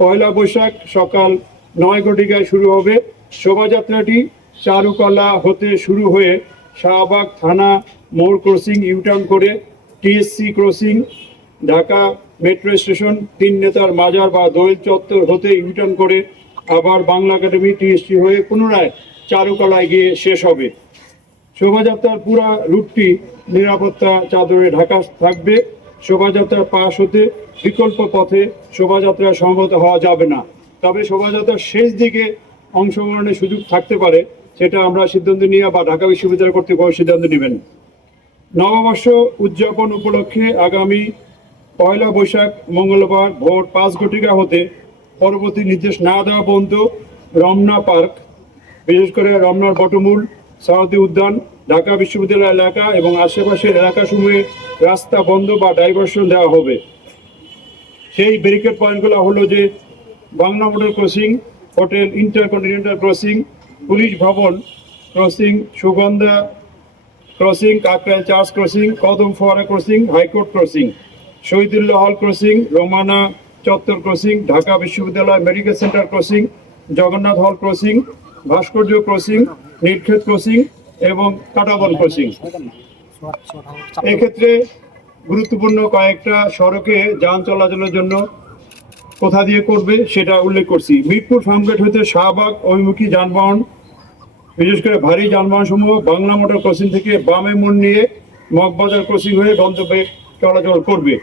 পয়লা বৈশাখ সকাল 9 ঘটিকায় শুরু হবে। শোভাযাত্রাটি চারুকলা হতে শুরু হয়ে শাহবাগ থানা মোড় ক্রসিং ইউটার্ন করে TSC crossing, Dhaka metro station, তিন নেতার মাজার বা দোয়েল চত্বর হতে ইউটার্ন করে আবার বাংলা একাডেমি টিএসসি হয়ে পুনরায় চারুকলায় গিয়ে শেষ হবে। শোভাযাত্রার পুরা রুটটি নিরাপত্তা চাদরে ঢাকা থাকবে। শোভাযাত্রার পাশ হতে বিকল্প পথে শোভাযাত্রা সমবেত হওয়া যাবে না। তবে শোভাযাত্রার শেষ দিকে অংশগ্রহণের সুযোগ থাকতে পারে, সেটা আমরা সিদ্ধান্ত নিয়ে বা ঢাকা বিশ্ববিদ্যালয় কর্তৃপক্ষ সিদ্ধান্ত নেবেন। নববর্ষ উদযাপন উপলক্ষে আগামী পয়লা বৈশাখ মঙ্গলবার ভোর 5 ঘটিকা হতে পরবর্তী নির্দেশ না দেওয়া পর্যন্ত রমনা পার্ক, বিশেষ করে রমনার বটমূল, সরোয়ার্দী উদ্যান, ঢাকা বিশ্ববিদ্যালয় এলাকা এবং আশেপাশের এলাকাসমূহে রাস্তা বন্ধ বা ডাইভারশন দেওয়া হবে। সেই ব্যারিকেড পয়েন্টগুলো হলো যে Bangla motor crossing, hotel InterContinental crossing, police ভবন crossing, Sugandha crossing, Kakrail church crossing, Kadam Foara crossing, high court crossing, Shahidullah হল ক্রসিং, রোমানা চত্বর ক্রসিং, ঢাকা বিশ্ববিদ্যালয় মেডিকেল সেন্টার ক্রসিং, জগন্নাথ হল ক্রসিং, ভাস্কর্য ক্রসিং, নীলক্ষেত ক্রসিং এবং কাটাবন ক্রসিং। এক্ষেত্রে গুরুত্বপূর্ণ কয়েকটা সড়কে যান চলাচলের জন্য কোথা দিয়ে করবে সেটা উল্লেখ করছি। মিরপুর ফার্মগেট হতে শাহবাগ অভিমুখী যানবাহন, বিশেষ করে ভারী যানবাহন সমূহ বাংলা মোটর ক্রসিং থেকে বামে মোড় নিয়ে মগবাজার ক্রসিং হয়ে গন্তব্যে চলাচল করবে।